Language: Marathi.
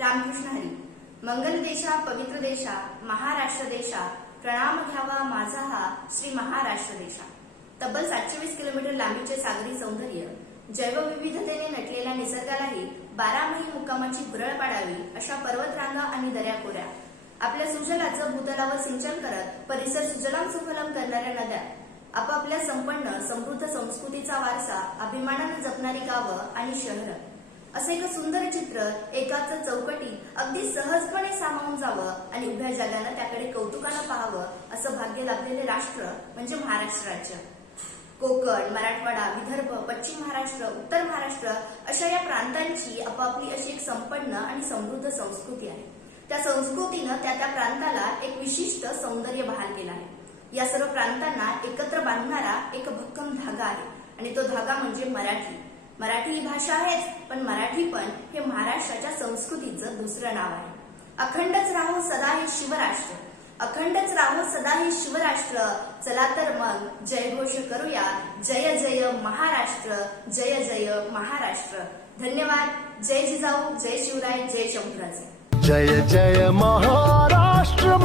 रामकृष्ण हरी. मंगल देशा पवित्र देशा महाराष्ट्र देशा, प्रणाम घ्यावा माझा हा श्री महाराष्ट्र देशा. तब्बल 720 किलोमीटर लांबीचे सागरी सौंदर्य, जैवविविधतेने नटलेल्या निसर्गालाही 12 महिने मुक्कामाची भुरळ पाडावी अशा पर्वतरांगा आणि दऱ्याखोऱ्या, आपल्या सुजलाचं भूतलावर सिंचन करत परिसर सुजलाम सुफलाम करणाऱ्या नद्या, आपापल्या संपन्न समृद्ध संस्कृतीचा वारसा अभिमानाने जपणारी गावं आणि शहरं, असे एक सुंदर चित्र एकाच चौकटीत अगदी सहजपणे सामावून जावं आणि उभ्या जगानं त्याकडे कौतुकानं पाहावं असं भाग्य लाभलेले राष्ट्र म्हणजे महाराष्ट्र राज्य. कोकण, मराठवाडा, विदर्भ, पश्चिम महाराष्ट्र, उत्तर महाराष्ट्र अशा या प्रांतांची आपापली अशी एक संपन्न आणि समृद्ध संस्कृती आहे. त्या संस्कृतीनं त्या प्रांताला एक विशिष्ट सौंदर्य बहाल केलं आहे. या सर्व प्रांतांना एकत्र बांधणारा एक भक्कम धागा आहे आणि तो धागा म्हणजे मराठी. मराठी ही भाषा आहेच, पण मराठी पण हे महाराष्ट्राच्या संस्कृतीचं दुसरं नाव आहे. अखंडच राहो सदा हे शिवराष्ट्र, अखंडच राहो सदा हे शिवराष्ट्र. चला तर मग जयघोष करूया, जय जय महाराष्ट्र, जय जय महाराष्ट्र. धन्यवाद. जय जिजाऊ, जय शिवराय, जय शंभूराजे. जय जय महाराष्ट्र.